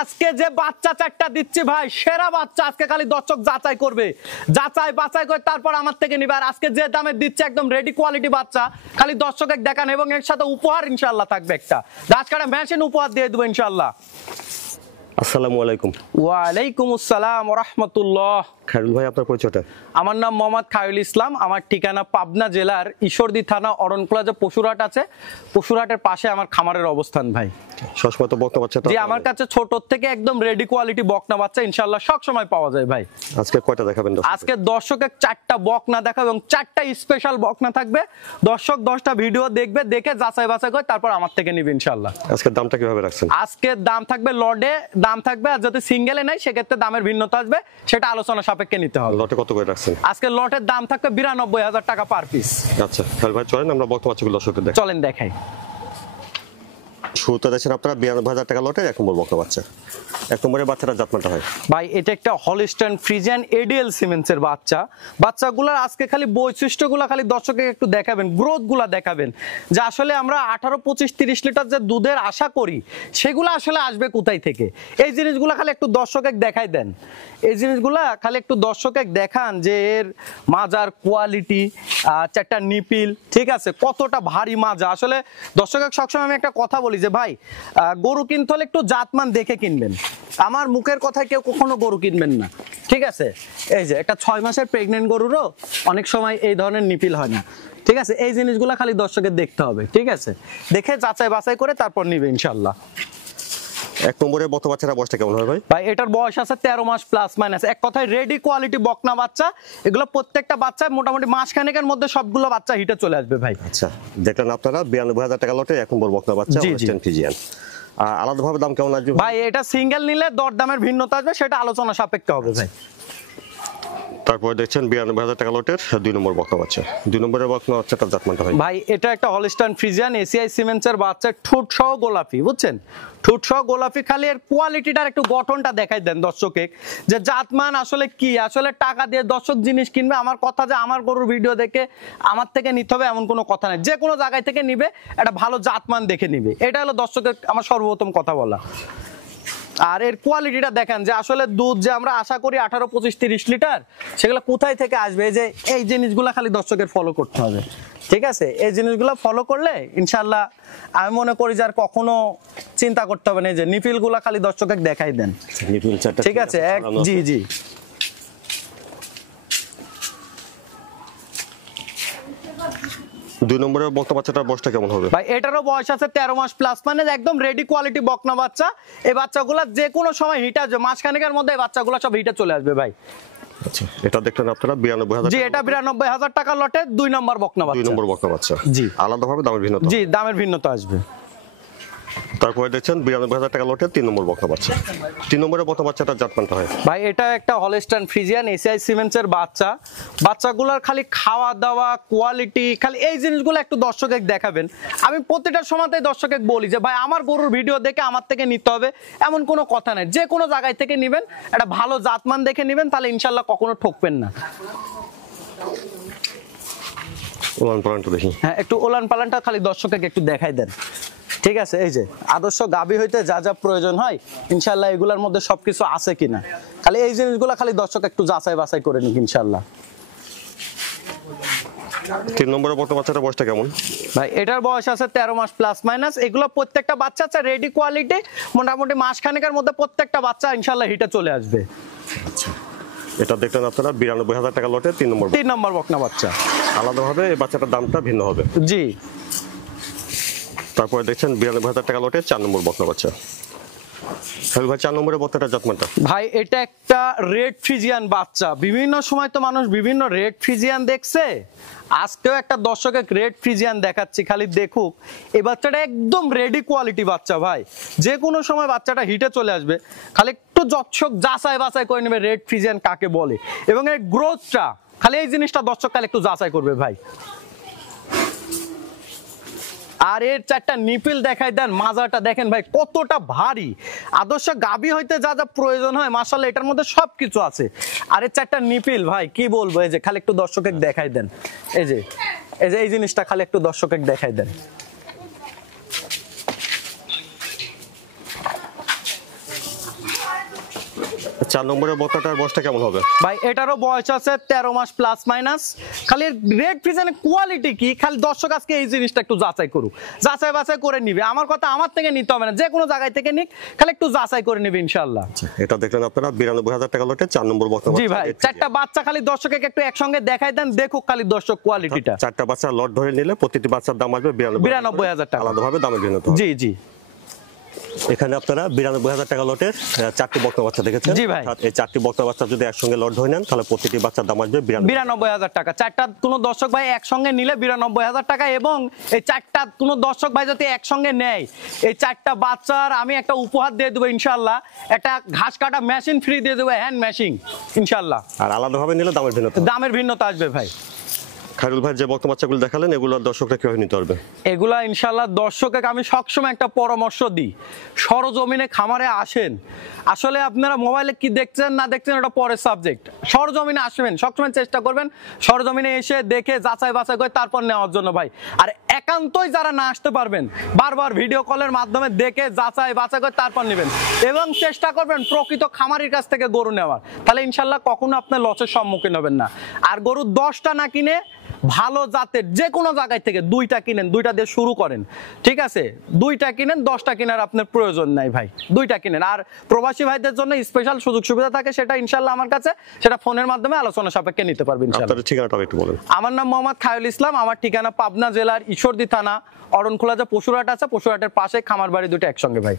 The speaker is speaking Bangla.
আজকে যে বাচ্চা চারটা দিচ্ছি ভাই, সেরা বাচ্চা। আজকে খালি দর্শক যাচাই করবে, যাচাই বাছাই করে তারপর আমার থেকে নিবে। আর আজকে যে দামে দিচ্ছে একদম রেডি কোয়ালিটি বাচ্চা, খালি দর্শকের দেখান। এবং এর সাথে উপহার ইনশাআল্লাহ থাকবে, একটা ঘাস কাটা মেশিন উপহার দিয়ে দেবো ইনশাআল্লাহ। আসসালামু আলাইকুম। ওয়ালাইকুম আসসালাম ওয়া রাহমাতুল্লাহ। খায়রুল ভাই, আপনার পরিচয়টা? আমার নাম মোহাম্মদ খায়রুল ইসলাম। আমার ঠিকানা পাবনা জেলার ঈশ্বরদী থানা অরণকুলা যে পশুরহাট আছে, পশুরহাটের পাশে আমার খামারের অবস্থান ভাই। সসমত বকনা বাচ্চাটা জি, আমার কাছে ছোট থেকে একদম রেডি কোয়ালিটি বকনা বাচ্চা ইনশাআল্লাহ সব সময় পাওয়া যায় ভাই। আজকে কয়টা দেখাবেন? আজকে দর্শকের 4টা বকনা দেখাবো এবং 4টা স্পেশাল বকনা থাকবে। দর্শক 10টা ভিডিও দেখবে, দেখে যাচাই বাছাই করে তারপর আমার থেকে নিবে ইনশাআল্লাহ। আজকে দামটা কিভাবে রাখছেন? আজকে দাম থাকবে লটে দাম থাকবে, আর যদি সিঙ্গেলে নাই সেক্ষেত্রে দামের ভিন্নতা আসবে, সেটা আলোচনা সাপেক্ষে নিতে হবে। লটে কত করে রাখছেন? আজকে লটের দাম থাকবে 92,000 টাকা পার পিস। আচ্ছা খায়রুল ভাই, চলেন আমরা বকনা বাচ্চাগুলো দর্শকদের দেখাই। চলেন দেখাই। শুরুতে দেখছেন আপনারা 92,000 টাকা লটে 1 নম্বর বকনা বাচ্চা। 1 নম্বরের বাচ্চাটা জাতমানটা হয় ভাই, এটা একটা হলিস্টাইন ফ্রিজিয়ান এডিএল সিমেন্সের বাচ্চা। বাচ্চাগুলোর আজকে খালি বৈশিষ্ট্যগুলো খালি দর্শককে একটু দেখাবেন, গ্রোথগুলো দেখাবেন, যে আসলে আমরা 18, 25, 30 লিটার যে দুধের আশা করি সেগুলো আসলে আসবে কোথায় থেকে। এই জিনিসগুলো খালি একটু দর্শককে দেখাই দেন। এই জিনিসগুলা খালি একটু দর্শককে দেখান যে এর মাজার কোয়ালিটি, 4টা নিপিল, ঠিক আছে, কতটা ভারী মাজা। আসলে দর্শকের সবসময় আমি একটা কথা বলি যে ভাই, গরু কিনতে হলে একটু জাতমান দেখে কিনবেন। আমার মুখের কথায় কেউ কখনো গরু কিনবেন না, ঠিক আছে। এই যে একটা 6 মাসের প্রেগনেন্ট গরুরও অনেক সময় এই ধরনের নিপিল হয় না, ঠিক আছে। এই জিনিসগুলো খালি দর্শকের দেখতে হবে, ঠিক আছে, দেখে যাচাই বাছাই করে তারপর নিবে ইনশাআল্লাহ। 1 নম্বরের বকনা বাচ্চাটা বয়সটা কেমন হয় ভাই? ভাই, এটার বয়স আছে 13 মাস প্লাস মাইনাস। এক কথায় রেডি কোয়ালিটি বকনা বাচ্চা। এগুলো প্রত্যেকটা বাচ্চা মোটামুটি মাসখানেকের মধ্যে সবগুলো বাচ্চা হিটে চলে আসবে ভাই। আচ্ছা, দেখলেন আপনারা 92,000 টাকা লটে 1 নম্বর বকনা বাচ্চা হলিস্টাইন ফ্রিজিয়ান। আলাদাভাবে দাম কেমন আসবে ভাই? এটা সিঙ্গেল নিলে দরদামের ভিন্নতা আসবে, সেটা আলোচনা সাপেক্ষে হবে ভাই। তারপরে দেখছেন 92,000 টাকা লটের 2 নম্বর বকনা বাচ্চা। 2 নম্বরের বকনা বাচ্চাটা জাতমানটা হয় ভাই, এটা একটা হলিস্টাইন ফ্রিজিয়ান এসিআই সিমেন্সের বাচ্চা, ঠোঁট সহ গোলাপি, বুঝছেন, ঠোঁট সহ গোলাপি। খালি এর কোয়ালিটিটার একটু গঠনটা দেখাই দেন দর্শকে, যে জাতমান আসলে কি। আসলে টাকা দিয়ে দর্শক জিনিস কিনবে, আমার কথা যে আমার গরুর ভিডিও দেখে আমার থেকে নিতে হবে এমন কোনো কথা নেই। যে কোনো জায়গায় থেকে নিবে, একটা ভালো জাতমান দেখে নিবে, এটা হলো দর্শকের আমার সর্বপ্রথম কথা বলা। আর এর কোয়ালিটিটা দেখেন, যে আসলে দুধ যে আমরা আশা করি 18, 25, 30 লিটার, সেগুলো কোথায় থেকে আসবে। এই যে এই জিনিসগুলো খালি দর্শকের ফলো করতে হবে, ঠিক আছে। এই জিনিসগুলো ফলো করলে ইনশাআল্লাহ আমি মনে করি যে আর কখনো চিন্তা করতে হবে না। এই যে নিপিলগুলো খালি দর্শকের দেখাই দেন, ঠিক আছে। জি জি। দুই নম্বরের বকনা বাচ্চাটার বয়সটা কেমন হবে ভাই? এটারও বয়স আছে 13 মাস প্লাস, মানে একদম রেডি কোয়ালিটি বকনা বাচ্চা। এই বাচ্চাগুলো যে কোনো সময় হিট আসবে, মাসখানেকের মধ্যে এই বাচ্চাগুলো সব হিটে চলে আসবে ভাই। আচ্ছা, এটা দেখলেন আপনারা 92,000। জি, এটা 92,000 টাকা লটে 2 নম্বর বকনা বাচ্চা। 2 নম্বর বকনা বাচ্চা। জি, আলাদাভাবে দামের ভিন্নতা। জি, দামের ভিন্নতা আসবে। তারপরে দেখছেন 92,000 টাকা লটে 3 নম্বর বকনা বাচ্চা। 3 নম্বরের বকনা বাচ্চাটা জাতমানটা হয় ভাই, এটা একটা হলিস্টাইন ফ্রিজিয়ান এসিআই সিমেন্সের বাচ্চা। বাচ্চাগুলোর খালি খাওয়া দাওয়া কোয়ালিটি, খালি এই জিনিসগুলো একটু দর্শকে দেখাবেন। আমি প্রত্যেকটা সময়তেই দর্শকে বলি যে ভাই, আমার গরুর ভিডিও দেখে আমার থেকে নিতে হবে এমন কোনো কথা নেই। যে কোনো জায়গায় থেকে নেবেন, একটা ভালো জাতমান দেখে নেবেন, তাহলে ইনশাল্লাহ কখনো ঠকবেন না। ওলান পালানটা দেখি। হ্যাঁ, একটু ওলান পালানটা খালি দর্শকে একটু দেখাই দেন, ঠিক আছে। এই যে আদর্শ গাভী হইতে যা যা প্রয়োজন হয় ইনশাআল্লাহ এগুলোর মধ্যে সবকিছু আছে কিনা, খালি এই জিনিসগুলো খালি দর্শক একটু যাচাই বাছাই করে নিক ইনশাআল্লাহ। 3 নম্বরের বকনা বাচ্চাটার বয়সটা কেমন ভাই? এটার বয়স আছে 13 মাস প্লাস মাইনাস। এগুলো প্রত্যেকটা বাচ্চা আছে রেডি কোয়ালিটি, মোটামুটি মাসখানেকের মধ্যে প্রত্যেকটা বাচ্চা ইনশাআল্লাহ হিটে চলে আসবে। আচ্ছা, এটা দেখলেন আপনারা 92,000 টাকা লটে 3 নম্বর বকনা বাচ্চা। আলাদাভাবে এই বাচ্চাটার দামটা ভিন্ন হবে। জি। তারপরে দেখছেন 92,000 টাকা লটে 4 নম্বর বকনা বাচ্চা। ভাই, 4 নম্বরের বকনাটা জাতমানটা? ভাই, এটা একটা রেড ফ্রিজিয়ান বাচ্চা। বিভিন্ন সময় তো মানুষ বিভিন্ন রেড ফ্রিজিয়ান দেখছে, আজকেও একটা দর্শকের রেড ফ্রিজিয়ান দেখাচ্ছি, খালি দেখুক। এই বাচ্চাটা একদম রেডি কোয়ালিটি বাচ্চা ভাই, যে কোনো সময় বাচ্চাটা হিটে চলে আসবে, খালি একটু দর্শক যাচাই বাছাই করে নেবে রেড ফ্রিজিয়ান কাকে বলে, এবং এর গ্রোথটা খালি এই জিনিসটা দর্শক খালি একটু যাচাই করবে ভাই। আর এর 4টা নিপিল দেখাই দেন, মাজাটা দেখেন ভাই কতটা ভারী। আদর্শ গাভী হইতে যা যা প্রয়োজন হয় মাশাআল্লাহ এটার মধ্যে সবকিছু আছে। আর এর 4টা নিপিল ভাই কি বলবো, এই যে খালি একটু দর্শকে দেখাই দেন। এই যে এই জিনিসটা খালি একটু দর্শকে দেখাই দেন। 4 নম্বরের বকনাটার বয়সটা কেমন হবে? ভাই এটারও বয়স আছে 13 মাস প্লাস মাইনাস। খালি রেড ফ্রিজিয়ানের কোয়ালিটি কি, খালি দর্শক আজকে এই জিনিসটা একটু যাচাই করুক, যাচাই বাছাই করে নিবে। আমার কথা আমার থেকে নিতে হবে না, যে কোনো জায়গায় থেকে নিক, খালি একটু যাচাই করে নিবে ইনশাআল্লাহ। এটা দেখলেন আপনারা 92,000 টাকা লটে 4 নম্বর বকনা জি বাচ্চা। ভাই, চারটা বাচ্চা খালি দর্শককে একটু একসঙ্গে দেখাই দেন, দেখুক খালি দর্শক কোয়ালিটিটা। 4টা বাচ্চা লট ধরে নিলে প্রতিটি বাচ্চার দাম আসবে 92,000 টাকা। আলাদাভাবে দামের ভিন্নতা। জি জি। এখানে আপনারা 92,000 টাকা লটের 4টি বকনা বাচ্চা দেখেছেন। জি ভাই। এই 4টি বকনা বাচ্চা যদি একসঙ্গে লট ধরে নেন তাহলে প্রতিটি বাচ্চার দাম আসবে 92,000 টাকা। চারটা কোনো দর্শক ভাই একসঙ্গে নিলে 92,000 টাকা, এবং এই চারটা কোনো দর্শক ভাই যদি একসঙ্গে নেয়, এই চারটা বাচ্চার আমি একটা উপহার দিয়ে দেবো ইনশাল্লাহ, একটা ঘাস কাটা মেশিন ফ্রি দিয়ে দেবো, হ্যান্ড মেশিন ইনশাল্লাহ। আর আলাদাভাবে নিলে দামের ভিন্নতা। দামের ভিন্নতা আসবে ভাই। খায়রুল ভাই যে বকনা বাচ্চাগুলো দেখালেন এগুলো দর্শকরা কিভাবে নিতে পারবে? এগুলা ইনশাল্লাহ দর্শককে আমি সবসময় একটা পরামর্শ দিই, সরজমিনে খামারে আসেন। আসলে আপনারা মোবাইলে কি দেখছেন না দেখছেন ওটা পরের সাবজেক্ট, সরজমিনে আসবেন, সবসময় চেষ্টা করবেন সরজমিনে এসে দেখে যাচাই বাছাই করে তারপর নেওয়ার জন্য ভাই। আর একান্তই যারা না আসতে পারবেন, বারবার ভিডিও কলের মাধ্যমে দেখে যাচাই বাছাই করে তারপর নেবেন, এবং চেষ্টা করবেন প্রকৃত খামারির কাছ থেকে গরু নেওয়ার, তাহলে ইনশাল্লাহ কখনো আপনি লসের সম্মুখীন হবেন না। আর গরু 10টা না কিনে ভালো জাতের যে কোনো জায়গায় থেকে 2টা কিনেন, 2টা দিয়ে শুরু করেন, ঠিক আছে? 2টা কিনেন, 10টা কেনার আপনার প্রয়োজন নাই ভাই, 2টা কিনেন। আর প্রবাসী ভাইদের জন্য স্পেশাল সুযোগ সুবিধা থাকে, সেটা ইনশাল্লাহ আমার কাছে, সেটা ফোনের মাধ্যমে আলোচনা সাপেক্ষে নিতে পারবেন ইনশাল্লাহ। আপনাদের ঠিকানাটা একটু বলেন। আমার নাম মোহাম্মদ খায়রুল ইসলাম, আমার ঠিকানা পাবনা জেলার ঈশ্বরদী থানা, অরণখোলা যে পশুরহাট আছে, পশুরহাটের পাশে খামার বাড়ি দুটো একসঙ্গে ভাই।